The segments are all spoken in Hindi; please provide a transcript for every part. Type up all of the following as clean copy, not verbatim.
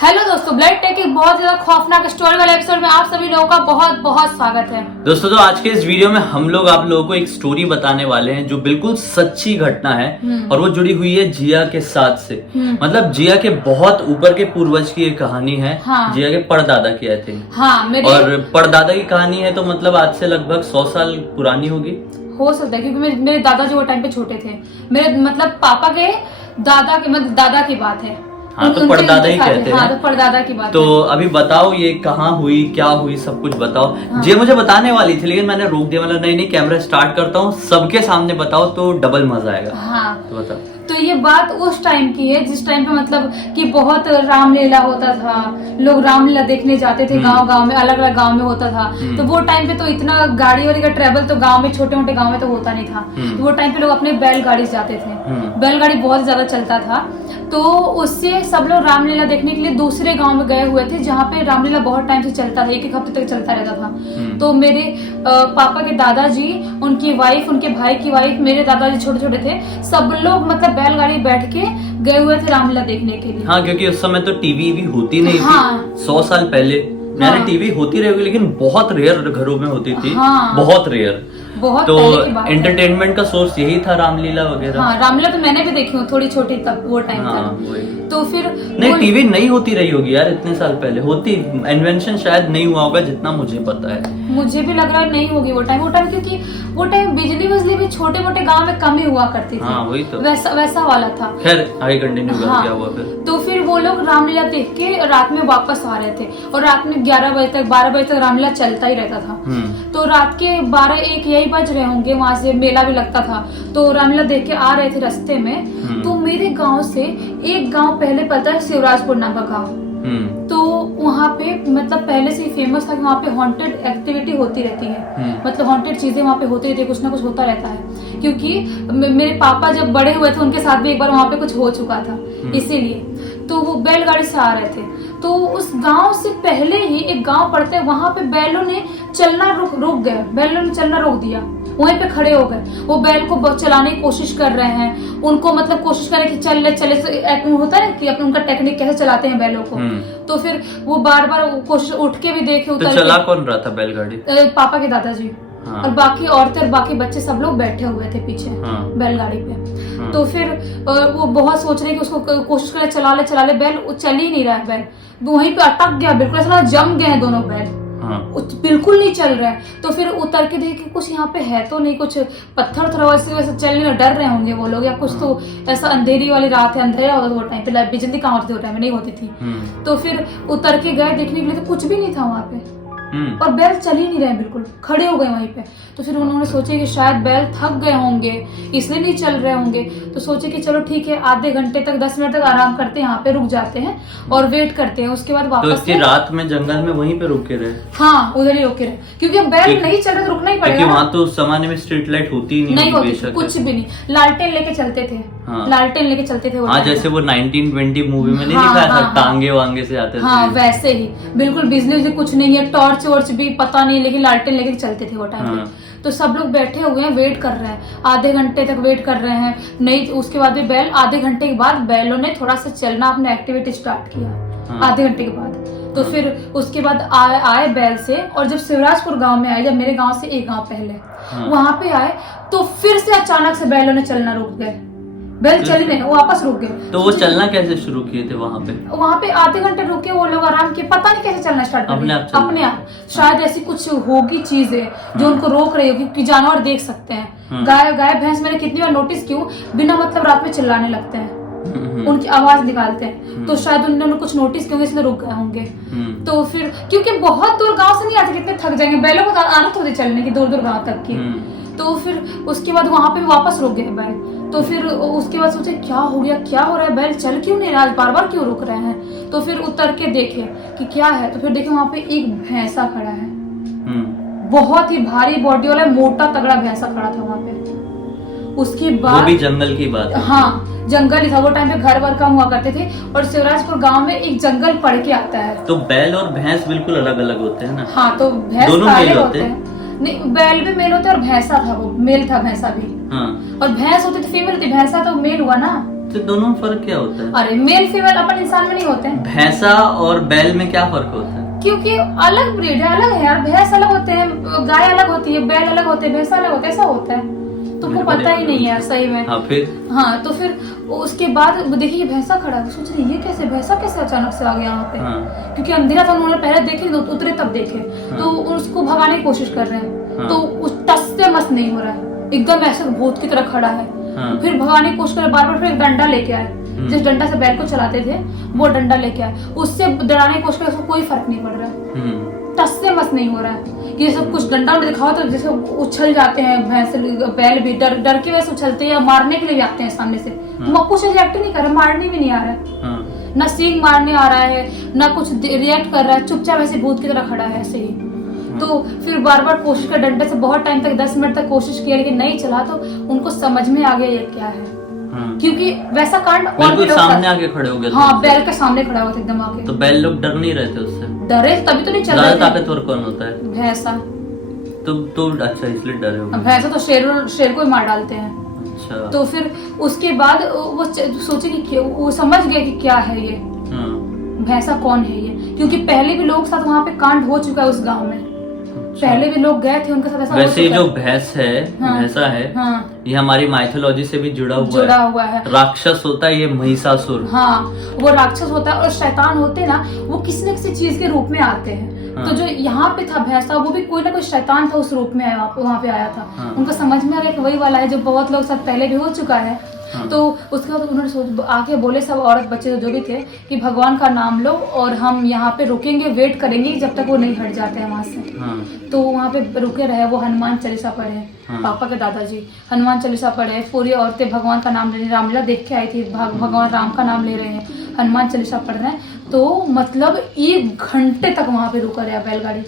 हेलो दोस्तों, ब्लड टेक एक बहुत ज्यादा खौफनाक स्टोरी वाले एपिसोड में आप सभी लोगों का बहुत बहुत स्वागत है। दोस्तों तो आज के इस वीडियो में हम लोग आप लोगों को एक स्टोरी बताने वाले हैं जो बिल्कुल सच्ची घटना है और वो जुड़ी हुई है जिया के साथ से। मतलब जिया के बहुत ऊपर के पूर्वज की एक कहानी है। हाँ। जिया के परदादा की आई थिंक। हाँ, और परदादा की कहानी है तो मतलब आज से लगभग 100 साल पुरानी होगी, हो सकता है, क्योंकि मेरे दादाजी वो टाइम पे छोटे थे। मेरे मतलब पापा के दादा के मतलब दादा की बात है। हाँ तो परदादा ही कहते हैं। हाँ, तो परदादा की बात तो है। अभी बताओ ये कहाँ हुई, क्या हुई, सब कुछ बताओ। हाँ। ये मुझे बताने वाली थी लेकिन मैंने रोक दिया, मतलब नहीं कैमरा स्टार्ट करता हूँ, सबके सामने बताओ तो डबल मजा आएगा। हाँ, तो बताओ। तो ये बात उस टाइम की है जिस टाइम पे मतलब कि बहुत रामलीला होता था, लोग रामलीला देखने जाते थे। गांव गांव में, अलग अलग गांव में होता था। तो वो टाइम पे तो इतना गाड़ी वाड़ी का ट्रेवल तो गांव में, छोटे मोटे गांव में तो होता नहीं था। तो वो टाइम पे लोग अपने बैलगाड़ी से जाते थे। बैलगाड़ी बहुत ज्यादा चलता था, तो उससे सब लोग रामलीला देखने के लिए दूसरे गांव में गए हुए थे जहाँ पे रामलीला बहुत टाइम से चलता था, एक एक हफ्ते तक चलता रहता था। तो मेरे पापा के दादाजी, उनकी वाइफ, उनके भाई की वाइफ, मेरे दादाजी छोटे छोटे थे, सब लोग मतलब बैलगाड़ी बैठ के गए हुए थे रामलीला देखने के लिए। हाँ, क्योंकि उस समय तो टीवी भी होती नहीं हाँ। थी। 100 साल पहले मैंने टीवी होती रहेगी लेकिन बहुत रेयर घरों में होती थी। हाँ। बहुत रेयर। बहुत तो पहले की बात है। एंटरटेनमेंट का सोर्स यही था रामलीला वगैरह। हाँ, रामलीला तो मैंने भी देखी हूँ थोड़ी छोटी तब, वो टाइम हाँ, तक। तो फिर नहीं टीवी नहीं होती रही होगी यार, इतने साल पहले होती। इन्वेंशन शायद नहीं हुआ होगा जितना मुझे पता है। मुझे भी लग रहा है नहीं होगी वो टाइम क्योंकि वो टाइम बिजली भी छोटे मोटे गांव में कम ही हुआ करती थी। हाँ, वही तो वैसा वाला था। खैर आगे कंटिन्यू कर। हाँ, क्या हुआ फिर? तो फिर वो लोग रामलीला देख के रात में वापस आ रहे थे और रात में 11 बजे तक 12 बजे तक रामलीला चलता ही रहता था। तो रात के 12-1 यही बज रहे होंगे, वहां से मेला भी लगता था। तो रामलीला देख के आ रहे थे रास्ते में, तो मेरे गांव से एक गांव पहले पड़ता है, शिवराजपुर नाम का गाँव। तो वहाँ पे मतलब पहले से ही फेमस था कि वहाँ पे हॉन्टेड एक्टिविटी होती रहती है। मतलब हॉन्टेड चीजें वहाँ पे होती रहती है, कुछ ना कुछ होता रहता है। क्योंकि मेरे पापा जब बड़े हुए थे उनके साथ भी एक बार वहाँ पे कुछ हो चुका था, इसीलिए। तो वो बैलगाड़ी से आ रहे थे, तो उस गांव से पहले ही एक गांव पड़ता है, वहां पे बैलों ने चलना रुक गए। बैलों ने चलना रोक दिया, वहीं पे खड़े हो गए। वो बैल को चलाने की कोशिश कर रहे हैं, उनको मतलब कोशिश करें कि चले होता है कि अपने उनका टेक्निक कैसे चलाते हैं बैलों को। तो फिर वो बार बार कोशिश, उठ के भी देखे, तो चला कौन रहा था बैलगाड़ी? पापा के दादाजी। हाँ। और बाकी औरतें और बाकी बच्चे सब लोग बैठे हुए थे पीछे। हाँ। बैलगाड़ी पे। तो फिर वो बहुत सोच रहे कि उसको कोशिश करे, चला ले बैल, चल ही नहीं रहा है बैल, वहीं पे अटक गया बिल्कुल, ऐसा जम गए हैं दोनों बैल। हाँ। बिल्कुल नहीं चल रहा है। तो फिर उतर के देखे कुछ यहाँ पे है तो नहीं, कुछ पत्थर थोड़ा वैसे चलने में डर रहे होंगे वो लोग, या कुछ तो ऐसा अंधेरी वाली रात है, अंधेरा होता था वो टाइम पे, बिजली कहाँ होती थी वो टाइम में, नहीं होती थी। तो फिर उतर के गए देखने के लिए, तो कुछ भी नहीं था वहां पे और बैल चल ही नहीं रहे, बिल्कुल खड़े हो गए वहीं पे। तो फिर उन्होंने सोचे कि शायद बैल थक गए होंगे इसलिए नहीं चल रहे होंगे। तो सोचे कि चलो ठीक है, आधे घंटे तक 10 मिनट तक आराम करते हैं, यहाँ पे रुक जाते हैं और वेट करते हैं, उसके बाद वापस। तो इसकी रात में जंगल में वहीं पे रुके रहे? हाँ, उधर ही रुके रहे, क्योंकि अब बैल नहीं चल रहे तो रुकना ही पड़ेगा। वहाँ तो उस जमाने में स्ट्रीट लाइट होती नहीं होती, कुछ भी नहीं, लालटेन लेके चलते थे। हाँ। लालटेन लेके चलते थे। हाँ, जैसे वो 1920 मूवी में नहीं दिखाया था, टांगे वांगे से आते थे। हाँ, वैसे ही बिल्कुल, बिजली कुछ नहीं है, टॉर्च वॉर्च भी पता नहीं, लेकिन लालटेन लेके चलते थे वो टाइम पे। तो सब लोग बैठे हुए हैं, वेट कर रहे हैं, आधे घंटे तक वेट कर रहे हैं। नहीं, उसके बाद भी बैल, आधे घंटे के बाद बैलों ने थोड़ा सा चलना, अपने एक्टिविटी स्टार्ट किया। आधे घंटे के बाद तो फिर उसके बाद आए बैल से, और जब शिवराजपुर गांव में आए, जब मेरे गांव से एक गांव पहले वहां पे आए, तो फिर से अचानक से बैलों ने चलना रोक गए। बैल चल नहीं, वो वापस रुक गए। तो वो चलना कैसे शुरू किए थे वहाँ पे? वहाँ पे आधे घंटे रुके वो लोग, आराम किए, पता नहीं कैसे चलना स्टार्ट कर अपने आप। शायद ऐसी कुछ होगी चीजें जो उनको रोक रही होगी, क्योंकि जानवर देख सकते हैं। गाय भैंस मैंने कितनी बार नोटिस की, बिना मतलब रात में चिल्लाने लगते हैं, उनकी आवाज निकालते हैं। तो शायद उन्होंने कुछ नोटिस किया, इसलिए रुक गए होंगे। तो फिर क्योंकि बहुत दूर गाँव से नहीं आते, कितने थक जाएंगे, बैलों को आदत होती चलने की, दूर दूर गाँव तक की। तो फिर उसके बाद वहां पे वापस रुक गए बैल। तो फिर उसके बाद सोचे क्या हो गया, क्या हो रहा है, बैल चल क्यों नहीं रहा, बार बार क्यों रुक रहे हैं। तो फिर उतर के देखे कि क्या है, तो फिर देखे वहां पे एक भैंसा खड़ा है, बहुत ही भारी बॉडी वाला मोटा तगड़ा भैंसा खड़ा था वहां पे। उसके बाद वो भी जंगल की बात है। हाँ, जंगल ही था, वो टाइम पे घर वर कम हुआ करते थे, और शिवराजपुर गांव में एक जंगल पड़ के आता है। तो बैल और भैंस बिल्कुल अलग अलग होते हैं ना? हाँ, तो भैंस दोनों मेल होते हैं। नहीं, बैल भी मेल होते और भैंसा था, वो मेल था, भैंसा भी। हाँ। और भैंस होती तो फीमेल होती, भैंसा तो मेल हुआ ना। तो दोनों में फर्क क्या होता है? अरे मेल फीमेल अपन इंसान में नहीं होते हैं। भैंसा और बैल में क्या फर्क होता है? क्योंकि अलग ब्रीड है, अलग है यार। भैंस अलग होते हैं, गाय अलग होती है, बैल अलग होते हैं, भैंसा अलग होता है, ऐसा होता है। तुमको पता ही नहीं है यार सही में। हाँ फिर? हाँ तो फिर उसके बाद देखिए भैंसा खड़ा है, सोच रही ये कैसे भैंसा कैसे अचानक से आ गया यहाँ पे। हाँ। क्योंकि अंधेरा था, उन्होंने पहले देखे तो उतरे तब देखे। हाँ। तो उसको भगाने की कोशिश कर रहे हैं। हाँ। तो उस टस से मस नहीं हो रहा है, एकदम ऐसे भूत की तरह खड़ा है। हाँ। फिर भगाने की कोशिश कर, बार बार फिर एक डंडा लेके आए, जिस डंडा से बैल को चलाते थे वो डंडा लेके आए, उससे डराने की कोशिश कर, उसको कोई फर्क नहीं पड़ रहा है, टस से मस नहीं हो रहा है। ये सब कुछ डंडा दिखाओ तो जैसे उछल जाते हैं भैंस बैल भी, डर के वजह से उछलते हैं या मारने के लिए भी आते हैं सामने से। कुछ रिएक्ट नहीं कर रहा, मारने भी नहीं आ रहा है, ना सींग मारने आ रहा है, ना कुछ रिएक्ट कर रहा है, चुपचाप ऐसे भूत की तरह खड़ा है ऐसे ही। तो फिर बार बार कोशिश कर, डंडे से बहुत टाइम तक 10 मिनट तक कोशिश किया लेकिन नहीं चला। तो उनको समझ में आ गया ये क्या है, क्योंकि वैसा कांड और भी लोग सामने आके खड़े हो गए। हाँ बैल के सामने खड़ा हुआ था एकदम आके। तो बैल लोग डर नहीं रहे थे उससे? डरे तभी तो नहीं चल रहे थे। ताकतवर कौन होता है? भैंसा। तो अच्छा इसलिए डरे हो? भैंसा तो शेर को ही मार डालते हैं। अच्छा। तो फिर उसके बाद वो सोचे कि वो समझ गए कि क्या है ये, भैंसा कौन है ये, क्योंकि पहले भी लोग साथ वहाँ पे कांड हो चुका है उस गांव में। पहले भी लोग गए थे उनके साथ ऐसा। वैसे जो भैंस है, भैंसा है, ये हमारी माइथोलॉजी से भी जुड़ा हुआ है। राक्षस होता है ये महिषासुर। हाँ वो राक्षस होता है और शैतान होते हैं ना, वो किसी न किसी चीज के रूप में आते हैं। तो जो यहाँ पे था भैंसा, वो भी कोई ना कोई शैतान था उस रूप में वहाँ पे आया था। उनको समझ में आ गया कि वही वाला है जो बहुत लोग साथ पहले भी हो चुका है। तो उसके बाद उन्होंने आके बोले सब औरत बच्चे जो भी थे कि भगवान का नाम लो और हम यहाँ पे रुकेंगे, वेट करेंगे जब तक वो नहीं हट जाते हैं वहां से। तो वहाँ पे रुके रहे, वो हनुमान चालीसा पढ़े, पापा के दादाजी हनुमान चालीसा पढ़े, पूरी औरतें भगवान का नाम ले रही, रामलीला देख के आई थी, भगवान राम का नाम ले रहे हैं, हनुमान चालीसा पढ़ रहे हैं। तो मतलब 1 घंटे तक वहां पे रुका रहा बैलगाड़ी।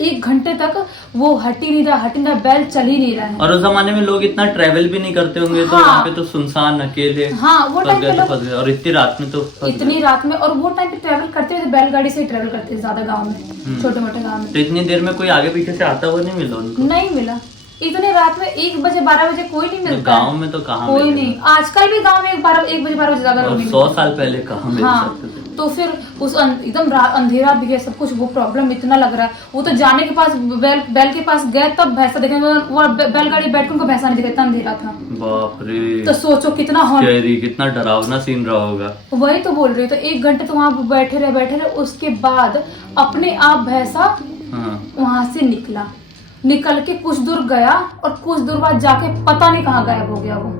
1 घंटे तक वो हट ही नहीं रहा, बैल चल ही नहीं रहा है। और उस जमाने में लोग इतना ट्रेवल भी नहीं करते होंगे। तो वहाँ पे तो सुनसान अकेले। हाँ वो टाइम पे लोग, और इतनी रात में तो इतनी रात में, और वो टाइम पे ट्रेवल करते थे बैलगाड़ी से ही ट्रेवल करते थे ज्यादा गाँव में, छोटे मोटे गाँव में। तो इतनी देर में कोई आगे पीछे से आता हुआ नहीं मिला उनको? नहीं मिला, इतने रात में 1 बजे 12 बजे कोई नहीं मिलता। गांव में तो कहाँ कोई नहीं, आजकल भी गांव में 1 बजे 12 बजे ज्यादा 100 साल पहले कहाँ मिल सकते थे। तो फिर उस एकदम अंधेरा भी है सब कुछ, वो प्रॉब्लम इतना लग रहा है। वो तो जाने के पास बैल के पास गए तब भैंसा देखे, वो बैलगाड़ी बैठ के उनको भैंसा नहीं दिखा, इतना अंधेरा था। बाप रे। तो सोचो कितना कितना डरावना सीन रहा होगा। वही तो बोल रही, तो 1 घंटे तो वहाँ बैठे रहे। उसके बाद अपने आप भैंसा वहां से निकल के कुछ दूर गया और कुछ दूर बाद जाके पता नहीं कहाँ गायब हो गया वो।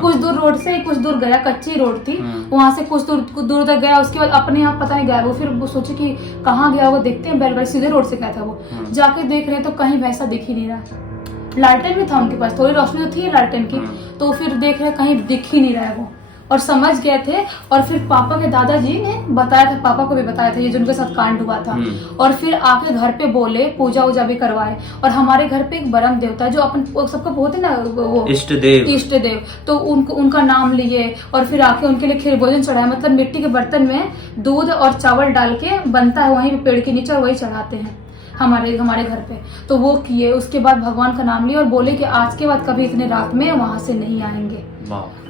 कुछ दूर रोड से कुछ दूर गया, कच्ची रोड थी, वहां से कुछ दूर तक गया, उसके बाद अपने आप पता नहीं गायब वो। फिर वो सोचे कि कहाँ गया वो, देखते हैं बैलगाड़ी सीधे रोड से गया था वो। जाके देख रहे तो कहीं भैंसा दिख ही नहीं रहा। लालटेन भी था उनके पास, थोड़ी रोशनी तो थी लालटेन की। तो फिर देख रहे कहीं दिख ही नहीं रहा है वो, और समझ गए थे। और फिर पापा के दादाजी ने बताया था, पापा को भी बताया था ये जो उनके साथ कांड हुआ था। और फिर आके घर पे बोले, पूजा वूजा भी करवाए। और हमारे घर पे एक ब्रह्म देवता है जो अपन सबको होते ना, वो इष्ट देव, तो उनका नाम लिए और फिर आके उनके लिए खीर भोजन चढ़ाया। मतलब मिट्टी के बर्तन में दूध और चावल डाल के बनता है वहीं पे पेड़ के नीचे, वही चढ़ाते हैं हमारे घर पे। तो वो किए, उसके बाद भगवान का नाम लिया और बोले कि आज के बाद कभी इतने रात में वहां से नहीं आएंगे।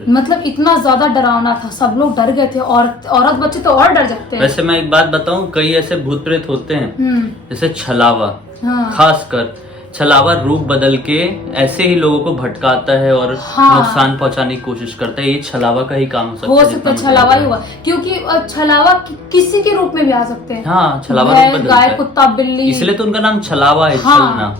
मतलब इतना ज्यादा डरावना था, सब लोग डर गए थे, औरत बच्चे तो और डर जाते हैं। वैसे मैं एक बात बताऊं, कई ऐसे भूत प्रेत होते हैं जैसे छलावा, खासकर छलावा रूप बदल के ऐसे ही लोगों को भटकाता है और नुकसान पहुंचाने की कोशिश करता है। ये छलावा का ही काम हो सकता है। छलावा ही हुआ, क्योंकि छलावा किसी के रूप में भी आ सकते हैं। हाँ, छलावा गाय, कुत्ता, बिल्ली, इसलिए तो उनका नाम छलावा है। छलना।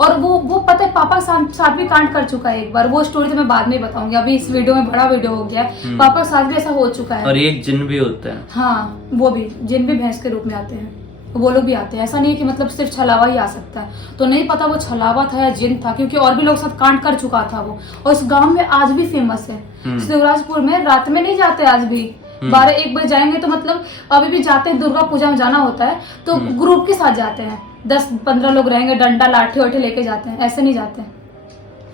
और वो पता है पापा साथ भी कांड कर चुका है एक बार। वो स्टोरी तो मैं बाद में बताऊंगी, अभी इस वीडियो में बड़ा वीडियो हो गया है। पापा के साथ भी ऐसा हो चुका है। और एक जिन भी होता है। हाँ वो भी, जिन भी भैंस के रूप में आते हैं, वो लोग भी आते हैं। ऐसा नहीं है कि मतलब सिर्फ छलावा ही आ सकता है। तो नहीं पता वो छलावा था या जिन था, क्योंकि और भी लोग साथ कांड कर चुका था वो। और इस गांव में आज भी फेमस है। शिवराजपुर में रात में नहीं जाते आज भी, 12-1 बजे जाएंगे तो मतलब अभी भी जाते हैं। दुर्गा पूजा में जाना होता है तो ग्रुप के साथ जाते हैं, 10-15 लोग रहेंगे, डंडा लाठी वाठी लेके जाते हैं, ऐसे नहीं जाते हैं।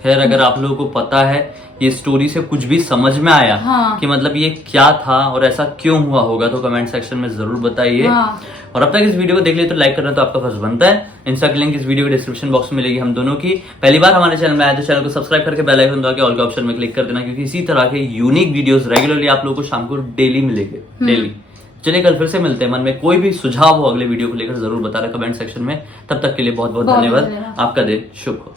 खैर अगर आप लोगों को पता है ये स्टोरी से कुछ भी समझ में आया कि मतलब ये क्या था और ऐसा क्यों हुआ होगा तो कमेंट सेक्शन में जरूर बताइए। और अब तक इस वीडियो को देख लिया तो लाइक करना तो आपका फर्ज बनता है। इंस्टा की लिंक इस वीडियो के डिस्क्रिप्शन बॉक्स में मिलेगी हम दोनों की। पहली बार हमारे चैनल में आए तो चैनल को सब्सक्राइब करके बेल आइकन दबा के ऑल के ऑप्शन में क्लिक कर देना, क्योंकि इसी तरह के यूनिक वीडियोस रेगुलरली आप लोगों को शाम को डेली मिलेंगे, डेली। चलिए कल फिर से मिलते हैं। मन में कोई भी सुझाव हो अगले वीडियो को लेकर जरूर बताना कमेंट सेक्शन में। तब तक के लिए बहुत बहुत धन्यवाद। आपका दिन शुभ हो।